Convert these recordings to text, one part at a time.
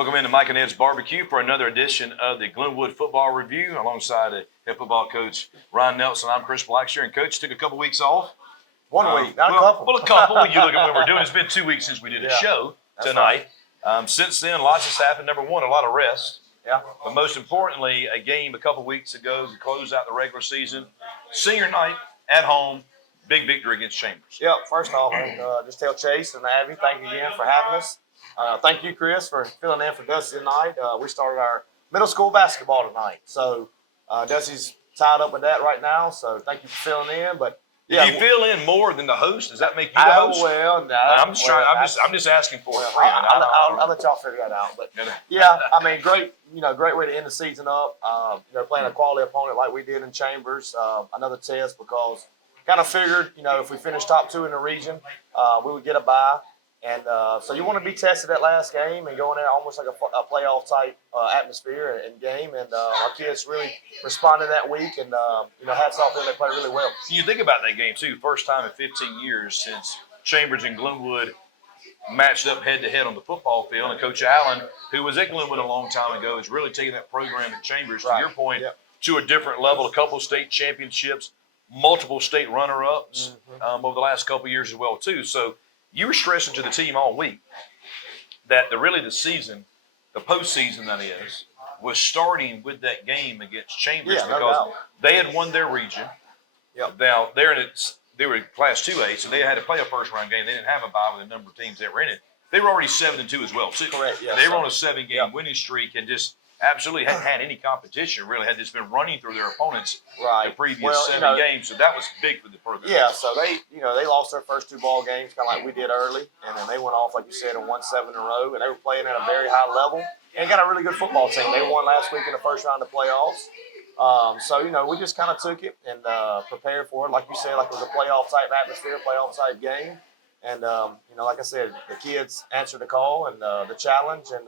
Welcome into Mike and Ed's Barbecue for another edition of the Glenwood Football Review alongside the head football coach Ryan Nelson. I'm Chris Blackshear, and Coach took a couple weeks off. 1 week, not a couple. Well, a couple when you look at what we're doing. It's been 2 weeks since we did a show tonight. Right. Since then, lots has happened. Number one, a lot of rest. Yeah. But most importantly, a game a couple weeks ago to close out the regular season. Senior night at home, big victory against Chambers. Yeah, first off, just tell Chase and Abby, thank you again for having us. Thank you, Chris, for filling in for Dusty tonight. We started our middle school basketball tonight. So Dusty's tied up with that right now, so thank you for filling in. But yeah, you fill in more than the host? Does that make you the host? Well, no. I'm just asking for it. I'll let y'all figure that out. But yeah, I mean, great way to end the season up. Playing a quality opponent like we did in Chambers, another test because kind of figured, if we finished top 2 in the region, we would get a bye. And so you want to be tested that last game and go in there almost like a playoff type atmosphere and game. And our kids really responded that week. And hats off to them. They played really well. You think about that game too. First time in 15 years since Chambers and Glenwood matched up head to head on the football field. And Coach Allen, who was at Glenwood a long time ago, is really taking that program at Chambers, to your point, to a different level. A couple state championships, multiple state runner-ups over the last couple of years as well too. So you were stressing to the team all week that the season, the postseason that is, was starting with that game against Chambers because they had won their region. Yep. Now they were Class 2A, so they had to play a first round game. They didn't have a bye with the number of teams that were in it. They were already 7-2 as well too. Correct. Yes, they were on a 7-game winning streak and just absolutely hadn't had any competition. Really had just been running through their opponents the previous 7 games. So that was big for the program. Yeah. So they lost their first 2 ball games, kind of like we did early, and then they went off, like you said, and won 7 in a row, and they were playing at a very high level and got a really good football team. They won last week in the first round of playoffs. So we just kind of took it and prepared for it, like you said, like it was a playoff type atmosphere, playoff type game. And, like I said, the kids answered the call and the challenge, and,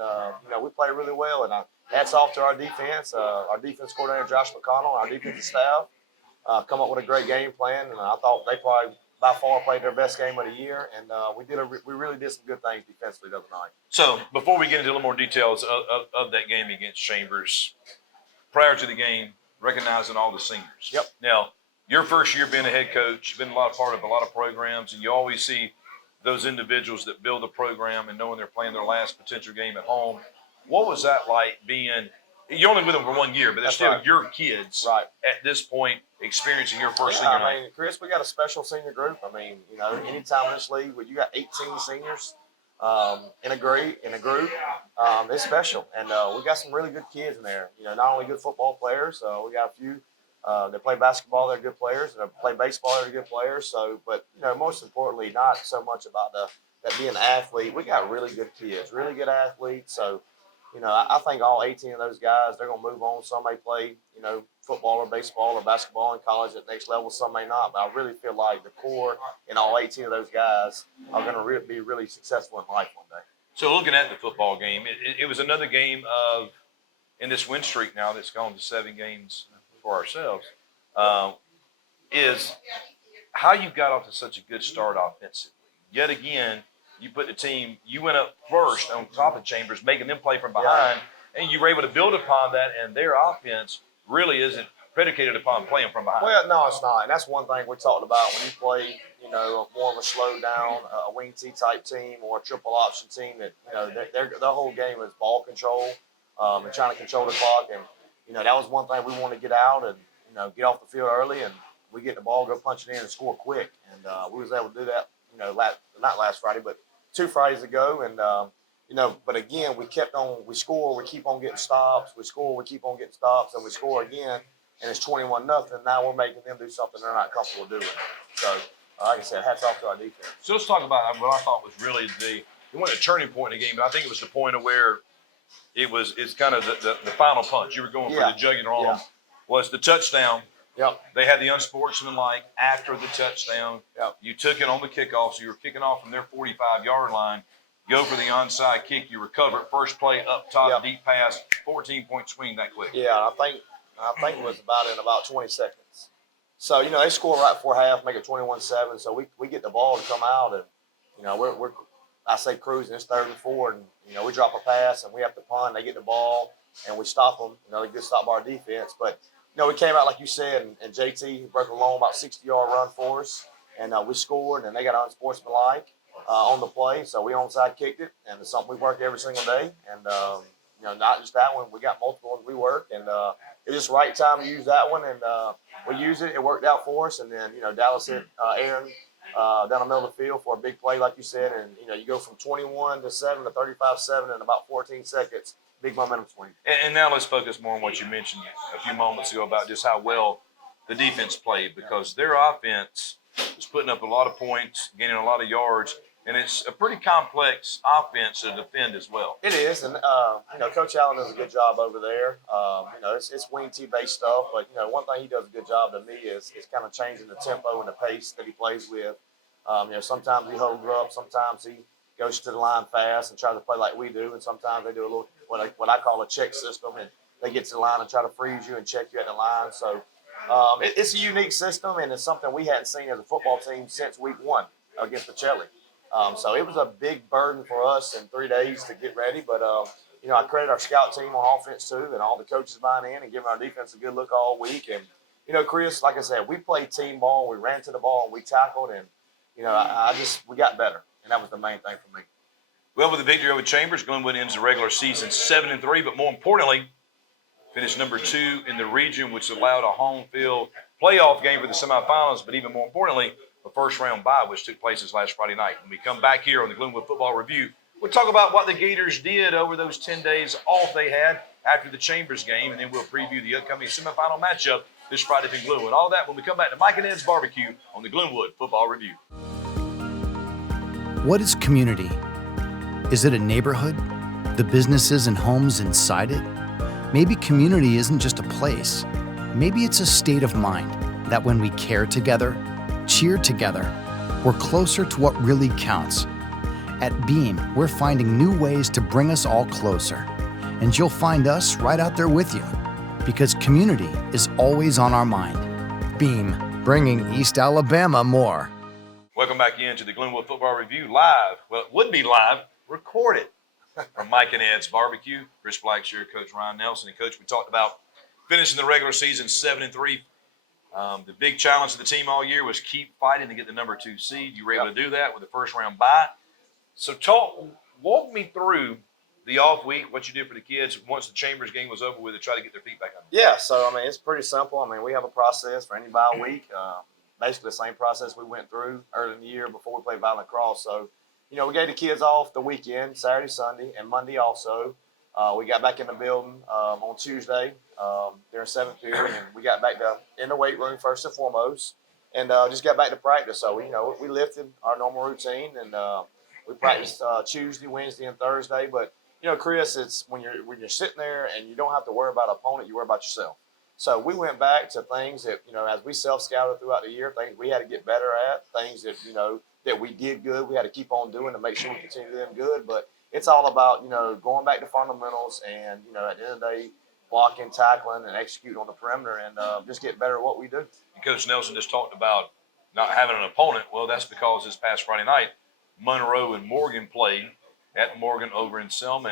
we played really well. And hats off to our defense. Our defense coordinator, Josh McConnell, our defensive staff, come up with a great game plan. And I thought they probably by far played their best game of the year. And we really did some good things defensively the other night. So before we get into a little more details of that game against Chambers, prior to the game, recognizing all the seniors. Yep. Now, your first year being a head coach, you've been part of a lot of programs, and you always see those individuals that build a program and knowing they're playing their last potential game at home. What was that like being – you're only with them for 1 year, but they're still your kids at this point experiencing your first senior night. I mean, Chris, we got a special senior group. I mean, anytime in this league where you got 18 seniors in a group, it's special. And we got some really good kids in there. Not only good football players, we got a few that play basketball, they're good players. That play baseball, they're good players. So, but most importantly, not so much about that being an athlete. We got really good kids, really good athletes. So, I think all 18 of those guys, they're gonna move on. Some may play, football or baseball or basketball in college at the next level. Some may not. But I really feel like the core and all 18 of those guys are gonna be really successful in life one day. So, looking at the football game, it was another game in this win streak now that's gone to 7 games for ourselves, is how you got off to such a good start offensively. Yet again, you put the team, you went up first on top of Chambers, making them play from behind, and you were able to build upon that, and their offense really isn't predicated upon playing from behind. Well, no, it's not. And that's one thing we talked about when you play, more of a slow down, a wing T type team or a triple option team that, their whole game is ball control and trying to control the clock. And, that was one thing we wanted to get out and, get off the field early, and we get the ball, go punch it in and score quick. And we was able to do that, not last Friday, but 2 Fridays ago. And, but again, we score, we keep on getting stops, we score, we keep on getting stops, and we score again, and it's 21-0. Now we're making them do something they're not comfortable doing. So, like I said, hats off to our defense. So let's talk about what I thought was really it wasn't a turning point in the game, but I think it was the point of where it's kind of the final punch. You were going for the jugular was the touchdown. Yep. They had the unsportsmanlike after the touchdown. Yep. You took it on the kickoff, so you were kicking off from their 45-yard line. Go for the onside kick. You recover it. First play up top, deep pass, 14-point swing that quick. Yeah, I think it was about 20 seconds. So, they score right before half, make it 21-7. So we get the ball to come out, and, we're I say cruising, it's 3rd and 4, and we drop a pass and we have to punt. They get the ball and we stop them. They get stopped by our defense, but we came out like you said, and JT broke a long about 60-yard run for us, and we scored, and they got unsportsmanlike on the play, so we onside kicked it, and it's something we work every single day, and not just that one, we got multiple ones we work, and it's just right time to use that one, and we used it. It worked out for us, and then Dallas hit Aaron down the middle of the field for a big play, like you said, and you go from 21-7 to 35-7 in about 14 seconds. Big momentum swing. And now let's focus more on what you mentioned a few moments ago about just how well the defense played, because their offense was putting up a lot of points, gaining a lot of yards, and it's a pretty complex offense to defend as well. It is, and Coach Allen does a good job over there. It's wing T based stuff, but one thing he does a good job to me is kind of changing the tempo and the pace that he plays with. Sometimes he holds up, sometimes he goes to the line fast and tries to play like we do, and sometimes they do a little what I call a check system, and they get to the line and try to freeze you and check you at the line. So it's a unique system, and it's something we hadn't seen as a football team since week 1 against Pacelli. So it was a big burden for us in 3 days to get ready, but I credit our scout team on offense too, and all the coaches buying in and giving our defense a good look all week. And Chris, like I said, we played team ball, we ran to the ball, and we tackled, and we got better, and that was the main thing for me. Well, with the victory over Chambers, Glenwood ends the regular season 7-3, but more importantly, finished number 2 in the region, which allowed a home field playoff game for the semifinals, but even more importantly, a first-round bye, which took place this last Friday night. When we come back here on the Glenwood Football Review, we'll talk about what the Gators did over those 10 days off they had after the Chambers game, and then we'll preview the upcoming semifinal matchup this Friday in Glenwood. All that when we come back to Mike and Ed's Barbecue on the Glenwood Football Review. What is community? Is it a neighborhood? The businesses and homes inside it? Maybe community isn't just a place. Maybe it's a state of mind that when we care together, cheer together, we're closer to what really counts. At Beam, we're finding new ways to bring us all closer. And you'll find us right out there with you, because community is always on our mind. Beam, bringing East Alabama more. Welcome back into the Glenwood Football Review live. Well, it would be live, recorded from Mike and Ed's Barbecue. Chris Blackshear, Coach Ryan Nelson. And Coach, we talked about finishing the regular season 7-3. The big challenge of the team all year was keep fighting to get the number 2 seed. You were able to do that with the first-round bye. So walk me through the off week, what you did for the kids once the Chambers game was over with to try to get their feet back on. Yeah, so, it's pretty simple. We have a process for any bye week. Basically the same process we went through early in the year before we played Violent Cross. So, we gave the kids off the weekend, Saturday, Sunday, and Monday also. We got back in the building on Tuesday during 7th period, and we got back in the weight room first and foremost, and just got back to practice. So, we lifted our normal routine, and we practiced Tuesday, Wednesday, and Thursday. But, Chris, it's when you're sitting there and you don't have to worry about an opponent, you worry about yourself. So we went back to things that, as we self-scouted throughout the year, things we had to get better at, things that, that we did good, we had to keep on doing to make sure we continue to do them good. But it's all about, going back to fundamentals and, at the end of the day, blocking, tackling, and executing on the perimeter and just get better at what we do. And Coach Nelson just talked about not having an opponent. Well, that's because this past Friday night, Monroe and Morgan played at Morgan over in Selma.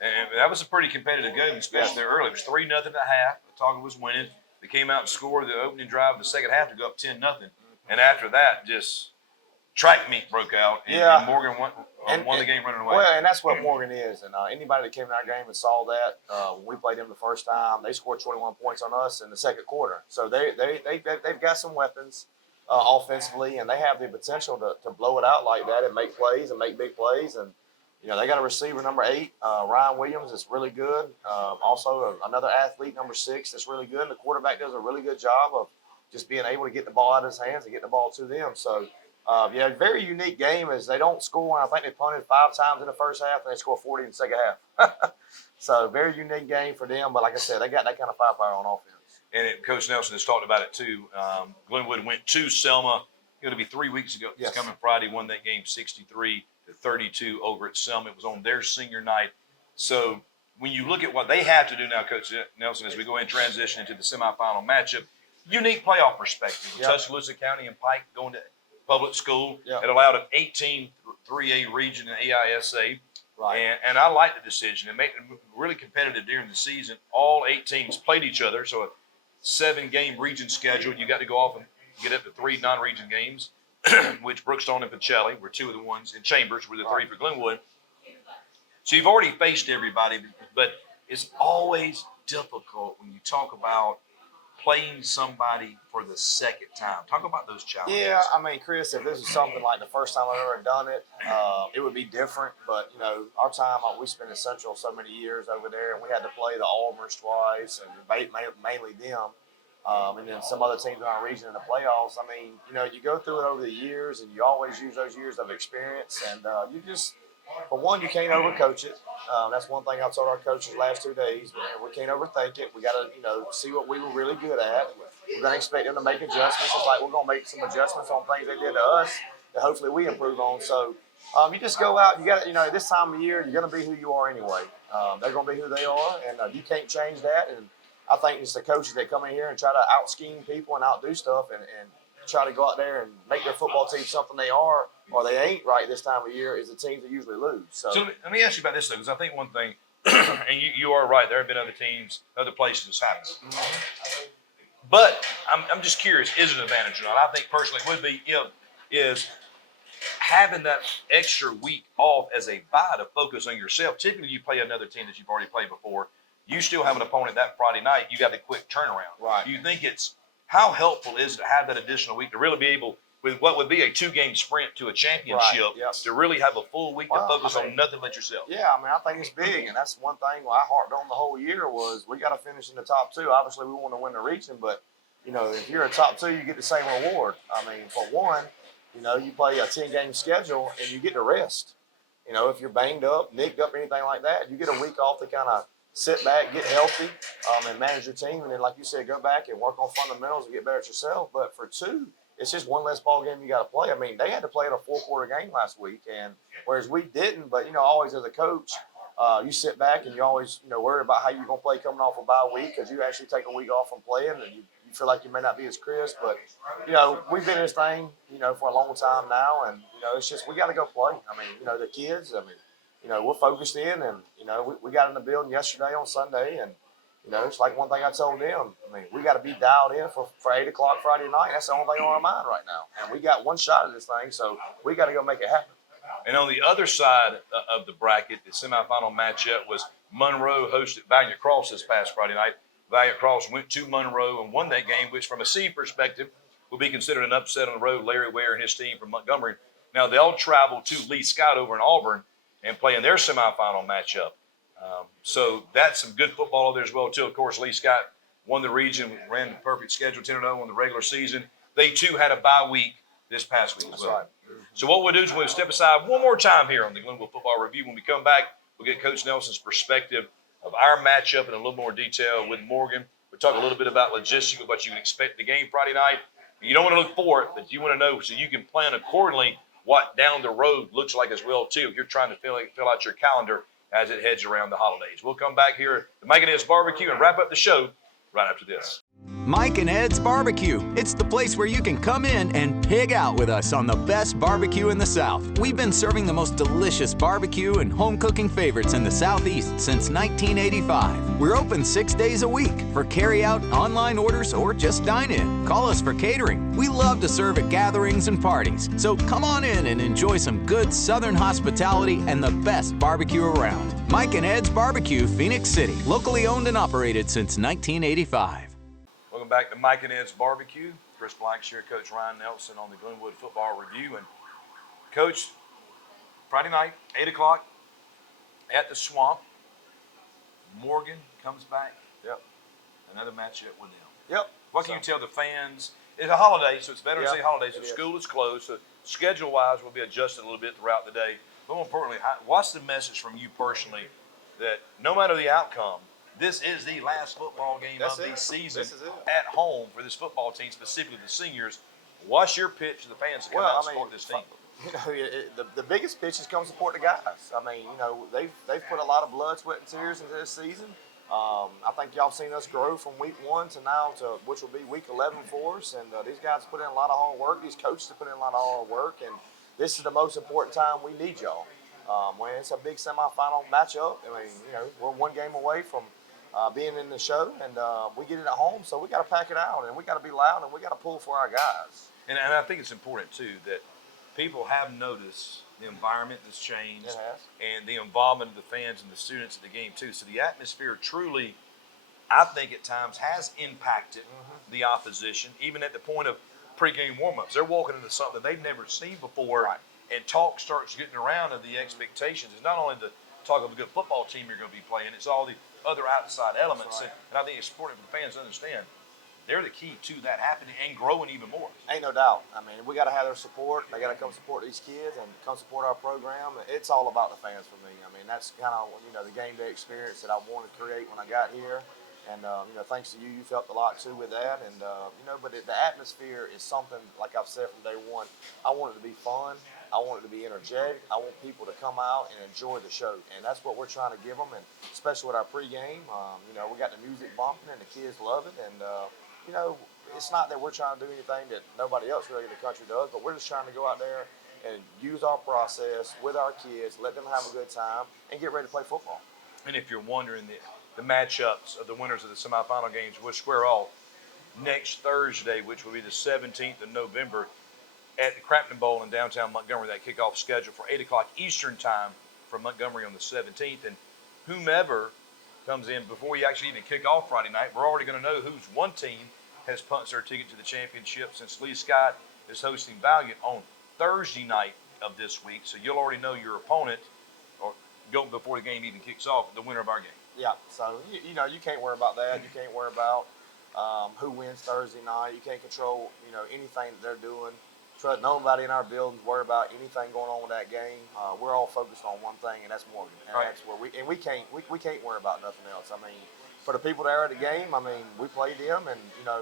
And that was a pretty competitive game, especially there early. It was 3-0 at half. Target was winning. They came out and scored the opening drive of the second half to go up 10-0. And after that, just track meet broke out. And Morgan won the game running away. Well, and that's what Morgan is. And anybody that came in our game and saw that, when we played them the first time, they scored 21 points on us in the second quarter. So they've got some weapons offensively, and they have the potential to blow it out like that and make plays and make big plays. And they got a receiver, number 8, Ryan Williams, that's really good. Also, another athlete, number 6, that's really good. And the quarterback does a really good job of just being able to get the ball out of his hands and get the ball to them. So, very unique game is they don't score. I think they punted 5 times in the first half, and they scored 40 in the second half. So, very unique game for them. But like I said, they got that kind of firepower on offense. And Coach Nelson has talked about it too. Glenwood went to Selma. It would be 3 weeks ago. This coming Friday, won that game 63-32 over at Selma. It was on their senior night. So when you look at what they have to do now, Coach Nelson, as we go and transition into the semifinal matchup, unique playoff perspective. Tuscaloosa County and Pike going to public school. It allowed an 18-3 3A region and AISA. Right. And I like the decision. It made it really competitive during the season. All 8 teams played each other, so a 7-game region schedule. You got to go off and get up to 3 non-region games, which Brookstone and Pacelli were 2 of the ones, and Chambers were the 3 for Glenwood. So you've already faced everybody, but it's always difficult when you talk about playing somebody for the second time. Talk about those challenges. Yeah, I mean, Chris, if this was something like the first time I've ever done it, it would be different. But, you know, our time, we spent in Central so many years over there, and we had to play the Auburn's twice, and mainly them, and then some other teams in our region in the playoffs. I mean, you know, you go through it over the years, and you always use those years of experience, and you just – for one, you can't overcoach it. That's one thing I've told our coaches the last 2 days. We can't overthink it. We got to, you know, see what we were really good at. We're going to expect them to make adjustments. It's like we're going to make some adjustments on things they did to us that hopefully we improve on. So you just go out. You got to, you know, this time of year, you're going to be who you are anyway. They're going to be who they are, and you can't change that. And I think it's the coaches that come in here and try to out-scheme people and outdo stuff and try to go out there and make their football team something they are or they ain't right this time of year is the teams that usually lose. So let me ask you about this, though, because I think one thing, and you are right, there have been other teams, other places that's happened. Mm-hmm. But I'm just curious, is it an advantage or not? I think personally it would be is having that extra week off as a bye to focus on yourself. Typically you play another team that you've already played before. You still have an opponent that Friday night. You got a quick turnaround. Right. Do you think how helpful is it to have that additional week to really be able, with what would be a 2-game sprint to a championship, right, yep. to really have a full week to focus on nothing but yourself? Yeah, I mean, I think it's big, and that's one thing I harped on the whole year was we got to finish in the top 2. Obviously, we want to win the region, but, you know, if you're a top 2, you get the same reward. I mean, for one, you know, you play a 10-game schedule, and you get to rest. You know, if you're banged up, nicked up, anything like that, you get a week off to kind of sit back, get healthy, and manage your team. And then, like you said, go back and work on fundamentals and get better at yourself. But for 2, it's just one less ball game you got to play. I mean, they had to play in a 4-quarter game last week, and whereas we didn't. But, you know, always as a coach, you sit back and you always, you know, worry about how you're going to play coming off a bye week because you actually take a week off from playing and you feel like you may not be as crisp. But, you know, we've been in this thing, you know, for a long time now, and, you know, it's just we got to go play. I mean, you know, the kids, I mean, you know, we're focused in, and, you know, we got in the building yesterday on Sunday, and, you know, it's like one thing I told them. I mean, we got to be dialed in for 8 o'clock Friday night. That's the only thing on our mind right now. And we got one shot at this thing, so we got to go make it happen. And on the other side of the bracket, the semifinal matchup was Monroe hosted Valiant Cross this past Friday night. Valiant Cross went to Monroe and won that game, which from a seed perspective will be considered an upset on the road. Larry Ware and his team from Montgomery. Now, they'll travel to Lee Scott over in Auburn and play in their semifinal matchup. So that's some good football there as well, too. Of course, Lee Scott won the region, ran the perfect schedule, 10-0 in the regular season. They, too, had a bye week this past week as well. Right. So what we'll do is we'll step aside one more time here on the Glenwood Football Review. When we come back, we'll get Coach Nelson's perspective of our matchup in a little more detail with Morgan. We'll talk a little bit about logistics, what you can expect the game Friday night. You don't want to look for it, but you want to know so you can plan accordingly what down the road looks like as well, too, if you're trying to fill out your calendar as it heads around the holidays. We'll come back here to Mike and Ed's Barbecue and wrap up the show right after this. Mike and Ed's Barbecue. It's the place where you can come in and pig out with us on the best barbecue in the South. We've been serving the most delicious barbecue and home cooking favorites in the Southeast since 1985. We're open 6 days a week for carry-out, online orders, or just dine-in. Call us for catering. We love to serve at gatherings and parties, so come on in and enjoy some good Southern hospitality and the best barbecue around. Mike and Ed's Barbecue, Phoenix City. Locally owned and operated since 1985. Welcome back to Mike and Ed's Barbecue. Chris Blackshear, Coach Ryan Nelson on the Glenwood Football Review. And Coach, Friday night, 8 o'clock at the Swamp. Morgan comes back. Yep. Another matchup with them. Yep. What can you tell the fans? It's a holiday, so it's Veterans Day holiday, so it school is closed. So schedule-wise, we'll be adjusted a little bit throughout the day. But more importantly, what's the message from you personally that no matter the outcome, this is the last football game of the season at home for this football team, specifically the seniors. What's your pitch to the fans to come out and support this team? You know, the biggest pitch is come support the guys. I mean, you know, they've put a lot of blood, sweat, and tears into this season. I think y'all seen us grow from week 1 to now to which will be week 11 for us. And these guys put in a lot of hard work. These coaches have put in a lot of hard work. And this is the most important time we need y'all. When it's a big semifinal matchup, I mean, we're one game away from being in the show, and we get it at home, so we got to pack it out, and we got to be loud, and we got to pull for our guys. And I think it's important too that people have noticed the environment that's changed It has. and the involvement of the fans and the students at the game too. So the atmosphere truly, I think at times has impacted the opposition, even at the point of pregame warm-ups. They're walking into something they've never seen before, Right. and talk starts getting around of the expectations. It's not only the talk of a good football team you're going to be playing, it's all the other outside elements. Right. And I think it's important for the fans to understand they're the key to that happening and growing even more. Ain't no doubt. I mean, we got to have their support. They got to come support these kids and come support our program. It's all about the fans for me. I mean, that's kind of the game day experience that I wanted to create when I got here. And thanks to you, you've helped a lot too with that. And but the atmosphere is something, like I've said from day one. I want it to be fun. I want it to be energetic. I want people to come out and enjoy the show, and that's what we're trying to give them. And especially with our pregame, we got the music bumping, and the kids love it. And it's not that we're trying to do anything that nobody else really in the country does, but we're just trying to go out there and use our process with our kids, let them have a good time, and get ready to play football. And if you're wondering, the matchups of the winners of the semifinal games will square off next Thursday, which will be the 17th of November at the Crampton Bowl in downtown Montgomery. That kickoff scheduled for 8 o'clock Eastern time for Montgomery on the 17th. And whomever comes in before you actually even kick off Friday night, we're already going to know who's one team has punched their ticket to the championship, since Lee Scott is hosting Valiant on Thursday night of this week. So you'll already know your opponent, or go before the game even kicks off, the winner of our game. Yeah, so you can't worry about that. You can't worry about who wins Thursday night. You can't control anything that they're doing. Trust nobody in our buildings worry about anything going on with that game. We're all focused on one thing, and that's Morgan. And Right. that's where we can't worry about nothing else. I mean, for the people that are at the game, I mean, we played them, and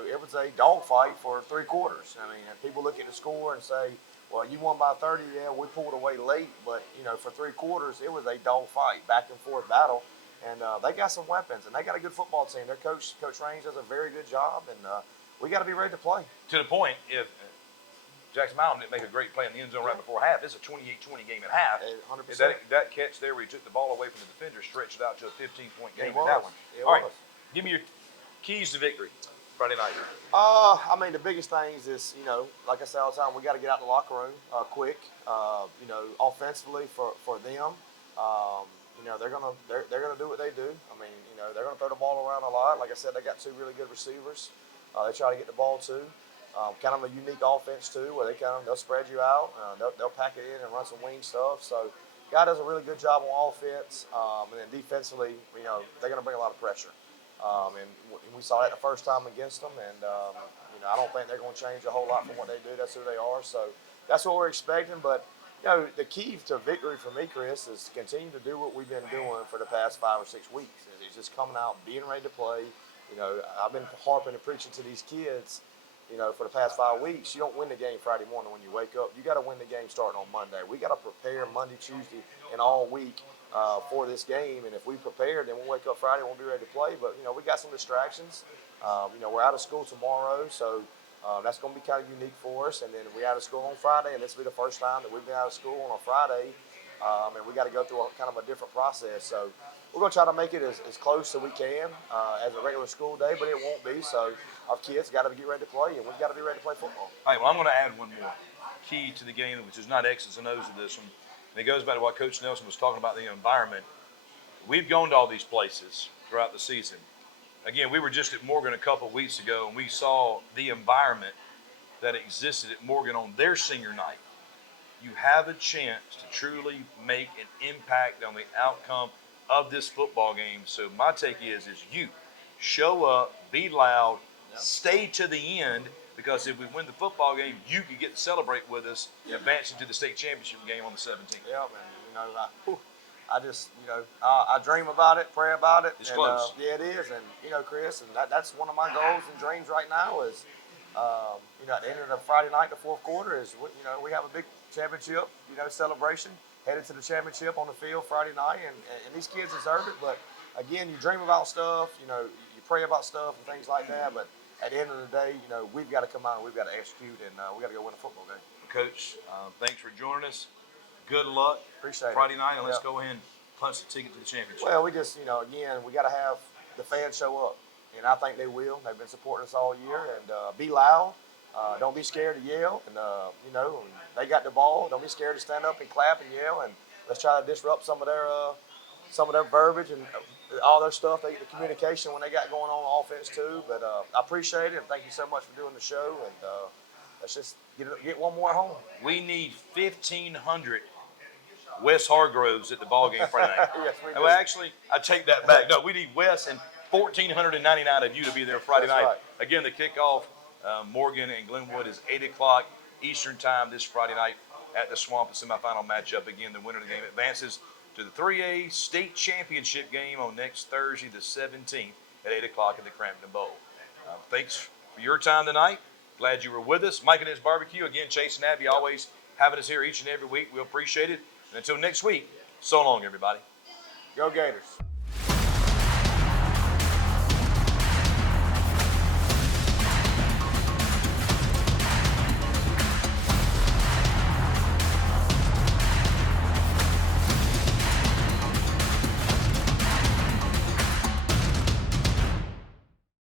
it was a dogfight for 3 quarters. I mean, and people look at the score and say, well, you won by 30. Yeah, we pulled away late, but for 3 quarters, it was a dogfight, back and forth battle. And they got some weapons, and they got a good football team. Their coach Range does a very good job, and we got to be ready to play. To the point, if Jackson Mountain didn't make a great play in the end zone right before half, it's a 28-20 game at half. 100%. That catch there where he took the ball away from the defender stretched it out to a 15-point game It in that was. one. It All right, was. give me your keys to victory Friday night. I mean, the biggest things is, like I say all the time, we got to get out the locker room quick. Offensively for them, they're gonna do what they do. I mean, they're gonna throw the ball around a lot. Like I said, they got 2 really good receivers. They try to get the ball too. Kind of a unique offense too, where they'll spread you out. They'll pack it in and run some wing stuff. So, guy does a really good job on offense, and then defensively, they're gonna bring a lot of pressure. And we saw that the first time against them, and I don't think they're going to change a whole lot from what they do. That's who they are. So that's what we're expecting. But the key to victory for me, Chris, is to continue to do what we've been doing for the past 5 or 6 weeks. It's just coming out, being ready to play. I've been harping and preaching to these kids. For the past 5 weeks, you don't win the game Friday morning when you wake up. You got to win the game starting on Monday. We got to prepare Monday, Tuesday, and all week for this game. And if we prepare, then we'll wake up Friday and we'll be ready to play. But we got some distractions. We're out of school tomorrow, so that's going to be kind of unique for us. And then we're out of school on Friday, and this will be the first time that we've been out of school on a Friday. And we got to go through kind of a different process. So we're going to try to make it as close as we can as a regular school day, but it won't be. So our kids got to get ready to play, and we've got to be ready to play football. All right, well, I'm going to add one more key to the game, which is not X's and O's of this one. And it goes back to what Coach Nelson was talking about, the environment. We've gone to all these places throughout the season. Again, we were just at Morgan a couple of weeks ago, and we saw the environment that existed at Morgan on their senior night. You have a chance to truly make an impact on the outcome of this football game. So my take is you show up, be loud, stay to the end, because if we win the football game, you can get to celebrate with us, advancing to the state championship game on the 17th. Yeah, man. I just, I dream about it, pray about it. It's close. Yeah, it is. And, Chris, and that's one of my goals and dreams right now is, at the end of the Friday night, the 4th quarter is, we have a big championship, celebration, headed to the championship on the field Friday night. And these kids deserve it. But, again, you dream about stuff, you pray about stuff and things like that. But at the end of the day, we've got to come out and we've got to execute, and we got to go win a football game. Coach. Thanks for joining us. Good luck Appreciate it. Friday night, and let's Yep. go ahead and punch the ticket to the championship. Well, we just, again, we got to have the fans show up, and I think they will. They've been supporting us all year, and be loud. Don't be scared to yell, and when they got the ball, don't be scared to stand up and clap and yell, and let's try to disrupt some of their verbiage and all their stuff, the communication when they got going on offense too. But I appreciate it, and thank you so much for doing the show, and let's just get one more at home. We need 1,500 Wes Hargroves at the ball game Friday night. Yes, we do. Well, actually, I take that back. No, we need Wes and 1,499 of you to be there Friday That's night. right. Again, the kickoff, Morgan and Glenwood, is 8 o'clock Eastern time this Friday night at the Swamp, a semifinal matchup. Again, the winner of the game advances to the 3A state championship game on next Thursday, the 17th, at 8 o'clock at the Crampton Bowl. Thanks for your time tonight. Glad you were with us. Mike and his barbecue. Again, Chase and Abby always having us here each and every week. We appreciate it. And until next week, so long, everybody. Go Gators.